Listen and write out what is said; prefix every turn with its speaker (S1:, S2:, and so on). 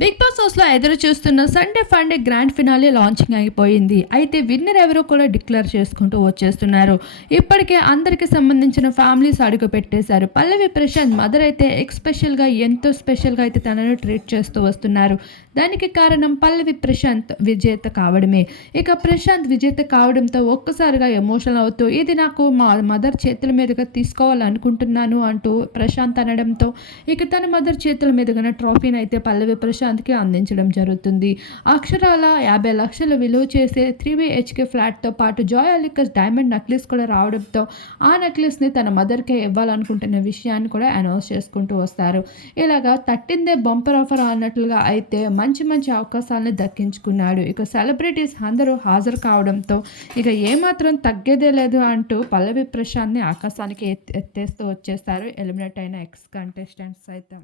S1: Big boss హౌస్లో ఎదురు చూస్తున్న Sunday funday grand finale launching అయిపోయింది. అయితే విన్నర్ ఎవరో కూడా డిక్లేర్ చేసుకుంటూ వచ్చేస్తున్నారు. ఇప్పటికే అందరికి సంబంధించిన ఫ్యామిలీస్ అడుగు పెట్టేశారు. పల్లవి ప్రశాంత్ మదర్ అయితే ఎక్స్పెషల్గా ఎంతో స్పెషల్గా అయితే తనను ట్రీట్ చేస్తూ వస్తున్నారు. దానికి కారణం పల్లవి ప్రశాంత్ విజేత కావడమే. ఇక ప్రశాంత్ విజేత కావడంతో ఒక్కసారిగా ఎమోషనల్ అవుతూ ఇది నాకు మా మదర్ చేతుల మీదుగా తీసుకోవాలనుకుంటున్నాను అంటూ ప్రశాంత్ అనడంతో ఇక తన మదర్ చేతుల మీదుగా ట్రోఫీని అయితే పల్లవి ప్రశాంత్ ప్రశాంత్కి అందించడం జరుగుతుంది. అక్షరాల యాభై లక్షలు విలువ చేసే త్రీ బిహెచ్కే ఫ్లాట్తో పాటు జాయ్ అలికస్ డైమండ్ నెక్లెస్ కూడా రావడంతో ఆ నెక్లెస్ని తన మదర్కే ఇవ్వాలనుకుంటున్న విషయాన్ని కూడా అనౌన్స్ చేసుకుంటూ వస్తారు. ఇలాగా తట్టిందే బంపర్ ఆఫర్ అన్నట్లుగా అయితే మంచి మంచి అవకాశాలను దక్కించుకున్నాడు. ఇక సెలబ్రిటీస్ అందరూ హాజరు కావడంతో ఇక ఏమాత్రం తగ్గేదే లేదు అంటూ పల్లవి ప్రశాంత్ని ఆకాశానికి ఎత్తేస్తూ వచ్చేస్తారు. ఎలిమినేట్ అయిన ఎక్స్ కంటెస్టెంట్స్ అయితే